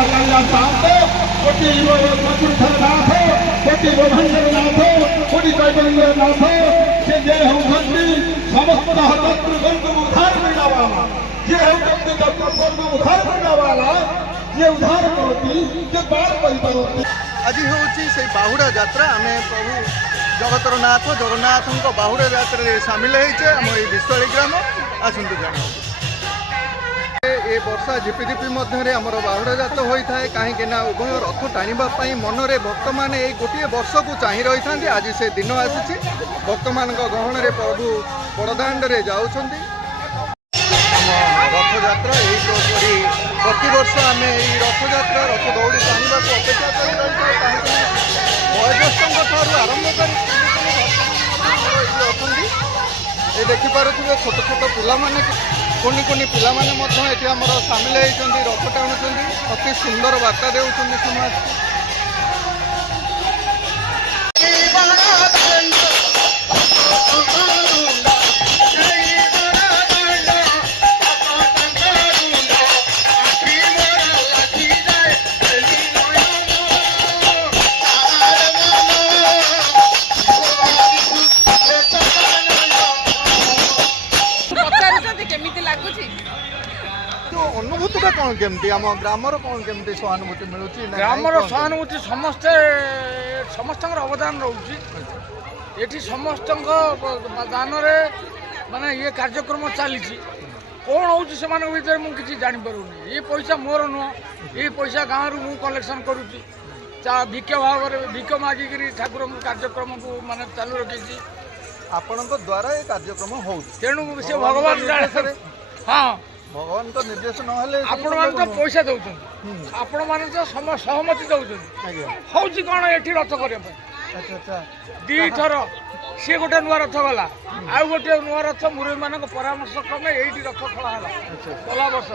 नाथ कोटि चतुर्थनाथ कोटि ब्रह्मांडनाथ कोटि चैतन्यनाथ से जे होती समस्त शत्रु उद्धार करने वाला जे होती शत्रु उद्धार करने वाला जे उद्धार करती जे बार पारती। आज हूँ बाहुड़ा यात्रा आम प्रभु जगतर नाथ जगन्नाथ बाहुड़ा यात्रा सामिल होते आम ये विश्वाड़ी ग्राम आसतु जान ये वर्षा झिपिझिपि मध्य आमर बाहुड़ा यात्रा होता है कहीं उभय रथ टाणवाई मनरे भक्त मैंने गोटे वर्ष को चाह रही था। आज से दिन आसी भक्त मान गहन में प्रभु बड़दाण्डे जाऊँच रथ यात्रा यहीपरी प्रतिवर्ष आम यही रथ यात्रा रथ दौड़ी टाणा अपेक्षा कर वयोज्येष्ठ आरंभ कर ये देखिपे छोट छोट पिलाने कुनि कुनि पिलाने आमर सामिल होती रथ टाणुंट अति सुंदर वार्ता देउछन्ति समाज। अनुभूति कौन केमती आम ग्रामर कौन केमती सहानुभूति मिलूँ ग्रामर सहानुभूति समस्ते समस्त अवदान रोचे ये समस्त दान माने ये कार्यक्रम चली कौन हो भर मुझे जापरूनी ये पैसा मोर नुह ये पैसा गाँव रु कलेक्शन करुच्ची भिक्ष भाव भिक्ष मागिक ठाकुर कार्यक्रम को माने चालू रखी आपण द्वारा ये कार्यक्रम हो तेणु से भगवान जाने हाँ भगवान तो निर्देश ना आपण मान तो पैसा दौरान आपण मान तो सहमति दौरान हूँ कौन ये रथ करने दी थर सी गोटे नुआ रथ गला आउ गोटे नुआ रथ मुरई मान परामर्श क्रमे ये रथ खड़ा गला वर्ष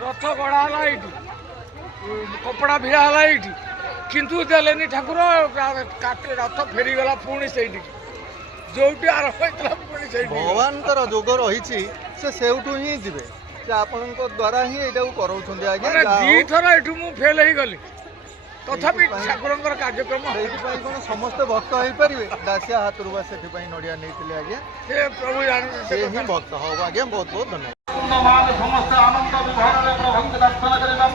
रथ गढ़ा ये कपड़ा भिड़ा है ये किंतु देलेनी ठाकुर रथ फेरीगला पुणी से जो आरंभ होता पुणी से भगवान जोग रही से ही जीवे आपण द्वारा ही ये कराउछन्ती आज्ञा दी थर एठू मु फेल ही गली तथापि ठाकुर कार्यक्रम कौन समस्त भक्त हो पारे दासिया हाथ रुआ से नड़िया नहीं आज्ञा से प्रभु से ही भक्त हो आज्ञा बहुत बहुत धन्यवाद। समस्त आनंद विभोर में प्रभु दर्शन करने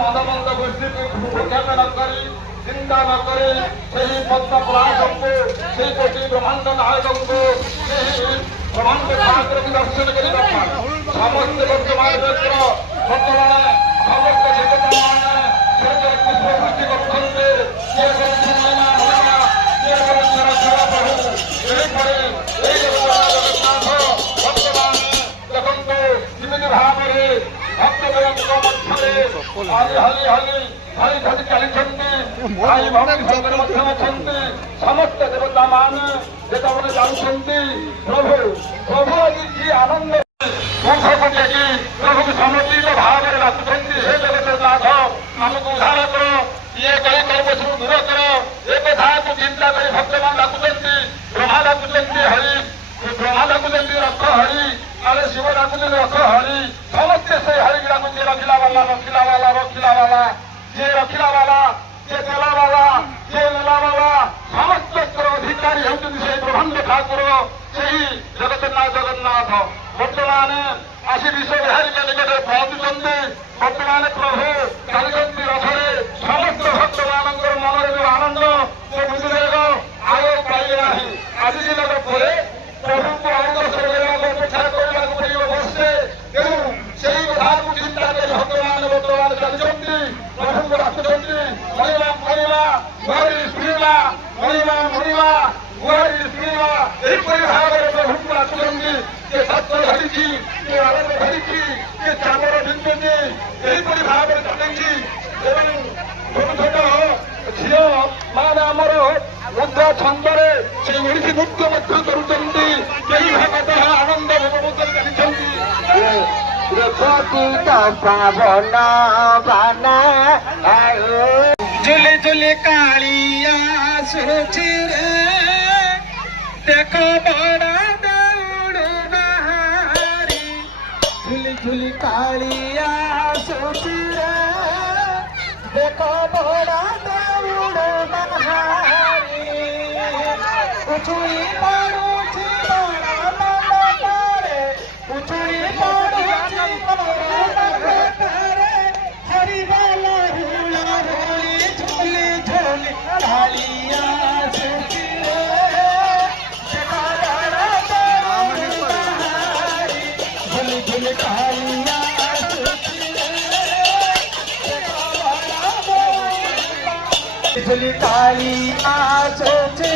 मदबंद गोष्ठी भूक्षेप न करी चिंता न करे सही पद्म पुराण को सही कोटि ब्रह्मांड नायक को ब्रह्मांड शास्त्र की दर्शन करने समस्त वर्तमान वर्तमान समस्त देवता पुष्पवृष्टि करते ये महिमा महिमा ये प्रभु जगन्नाथ वर्तमान देखते जिमिति भाव में भक्त मध्य हली हली हली हली धरी चली भाई भक्ति समस्त देवता मान जेतने जाऊँगी प्रभु प्रभु ये आनंद प्रभु की समर्पित भाव में रखुंट हे जगन्नाथ आमको उद्धार कर ये कई कर्म सब दूर कर एक कथा को चिंता कर भक्त मान डाकुंट ब्रह्मा डाकुंट हरि ब्रह्मा डाकुंट रख हरि अरे शिव डाकुंट रख हरि समस्त से हरि डाकुंट रखिला वाला जे रखिला वाला जे देला वाला जे नेला वाला समस्त अधिकारी होती से ब्रह्मांड ठाकुर से जगन्नाथ वर्तमान आशी विश्व बिहारी के निकटे पहुंचुंट वर्तमान प्रभु चलती रथरे समस्त भक्त मान मन जो आनंद से बुझेगा आगे पाइले ना आज दिन पर प्रभु को अग्रसर अपेक्षा करने पड़े वर्षे तेणु से कथा को चिंता कर भक्तमान वर्तमान चलती प्रभु को डाकुंट मरिवा मरिवा मुहरी स्त्रीवा मरिवा मरिवा मुहरी स्त्रीवा यहीपरि भाव में प्रभु को डाकुंट सत्य धरी आनंद धरी चामर ढिंचुंट यहीपरि भाव में चलती छोट छोट झील मान आमर वृद्ध छंदरे से ओडिसी नृत्य करुंट यही भागवत आनंद भगवत झुले झुले कालिया सुरुचि रे देखो बड़ा दौड़ बहारी झुली झुली कालिया देखो बड़ा देउड़ बहारी उछुई पड़ुछि बड़ा नंदरे उछुई पड़ुछि बड़ा नंदरे हरि वाला हुला होली झोली झोली ढालिया सुखिरे देखो बड़ा देउड़ बहारी झोली झोली ढालिया झुली काली आँच रे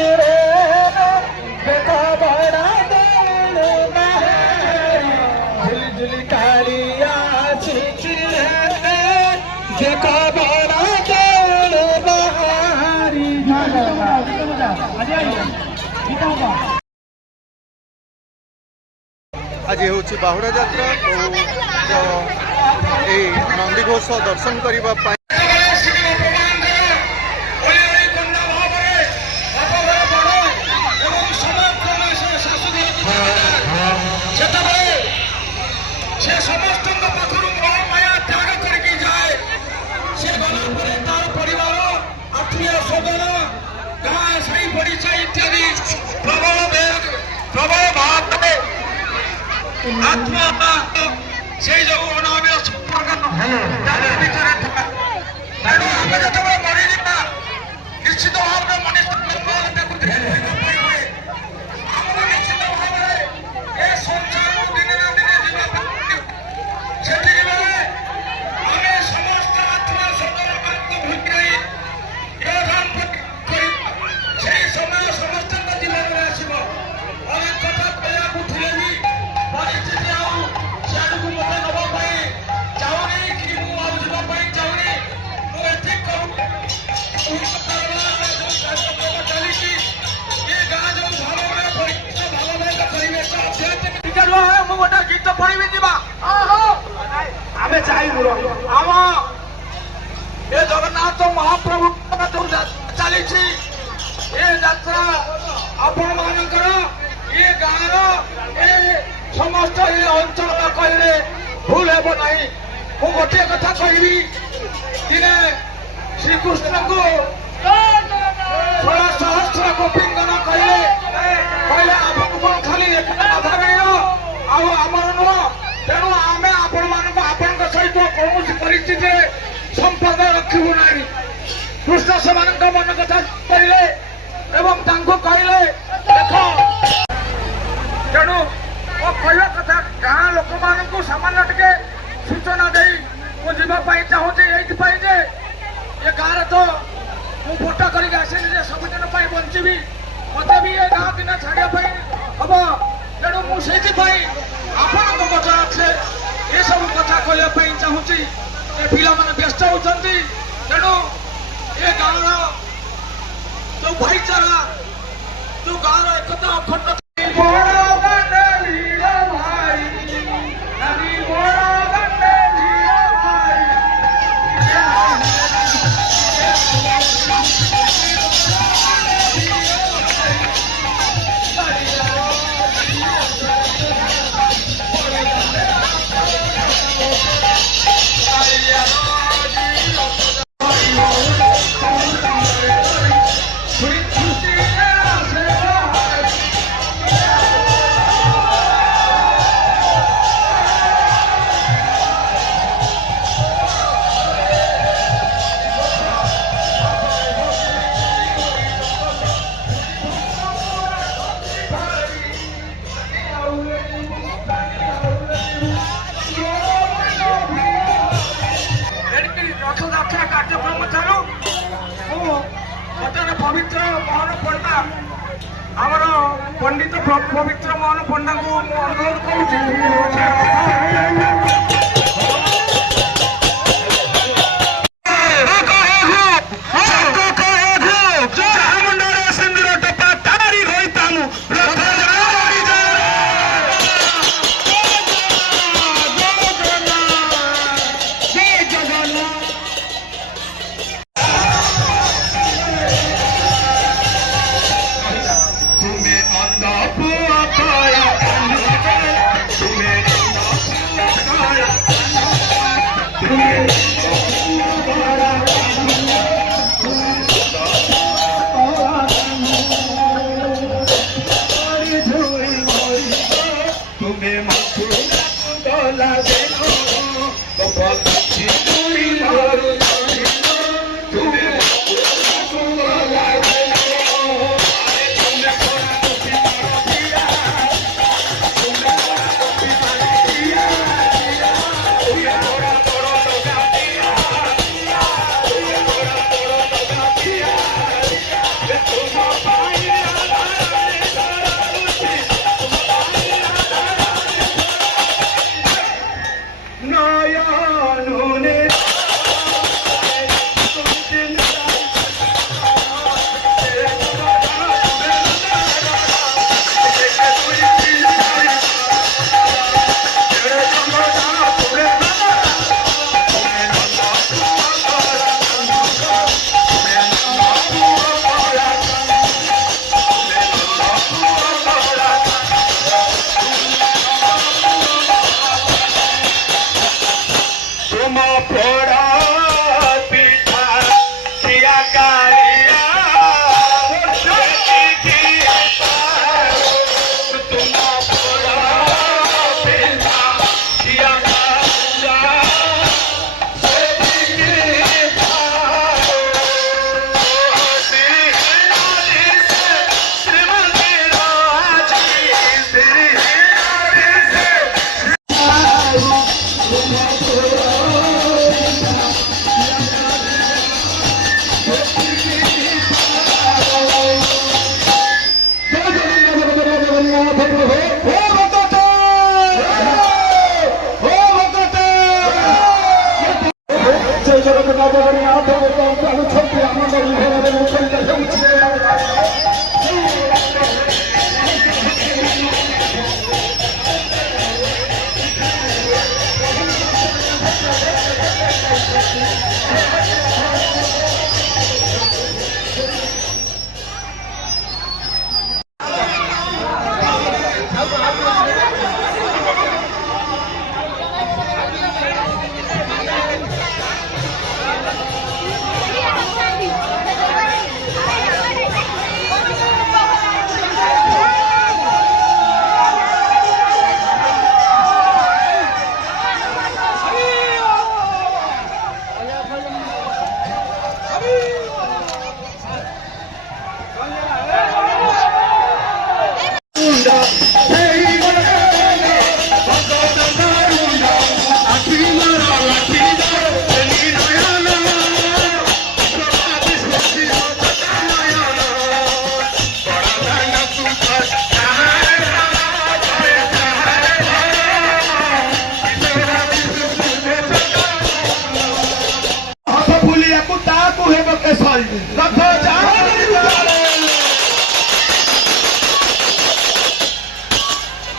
देखो बड़ा देउड़ बहारी झुली झुली काली आँच रे देखो बड़ा देउड़ बहारी आज हूँ बाहुड़ा जात्रा नंदीघोष दर्शन करने से समस्त पाखर माया त्याग करके जाए से गला तार परिवार आत्मीय स्वजन गाँ साई पड़िशा इत्यादि प्रबल भाव आत्मा से जो अनाविल संपर्क तेणु आम जो मरीजा निश्चित भाव में मनुष्य निश्चित भाव में संसार दिने ना दिने सेठिक बेले आमे समस्त आत्मा सदर भूमि योगदान से समय समस्त जीवन में आसब अनेक कथा कहला उठिले भी परिस्थिति आड़क मत नवाई चाहूनी कि मुझे चाहूनी मुझे चली ये गाँ जो भाव परिवेश आध्यात्मिक गोटे गीत पढ़ी जा आमे चाहू आम ये जगन्नाथ महाप्रभु जो चली यात्रा आपण मानकर ये गाँव ये समस्त ये अंचल कहले भूल हेब ना मु गोटे कथा कहबी दिने श्रीकृष्ण को 16,000 गोपींगन कहले आपण खाली राधा मिल आमर नुह तेणु आम आपण मान सहित कौन परिस्थिति संपर्क रखू ना कृष्ण से मन कथा कहले कहले देख तेणु कहवा कथा गाँ लोक मान सामान्य टे सूचना दे मुझे चाहूँगी ये ये गाँव तो मु भोट करके आसनी सबुदिन बंची मत भी ये गाँव दिन छाड़ापी हम तेणु मुझे आपण गजर ये सब कथा कहवाई चाहूँगी पिला मैंने व्यस्त होती तेणु ये गाँव जो भाईचारा जो गाँव एकता अखंड रथयात्रा कार्यक्रम चालू बर्तमान पवित्र मोहन पंडा आमर पंडित पवित्र मोहन पंडा को अनुरोध करुँच तुम्हें ଜଗନ୍ନାଥ ଜଗନ୍ନାଥ ଚାଲୁଛନ୍ତି ଆନନ୍ଦ ବିଭୋଗରେ ମୁଖରିତ ହେଉଛି।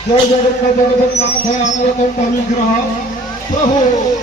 ଜୟ ଜଗନ୍ନାଥ ଜଗନ୍ନାଥ ଆମର ବିଗ୍ରହ ପ୍ରଭୁ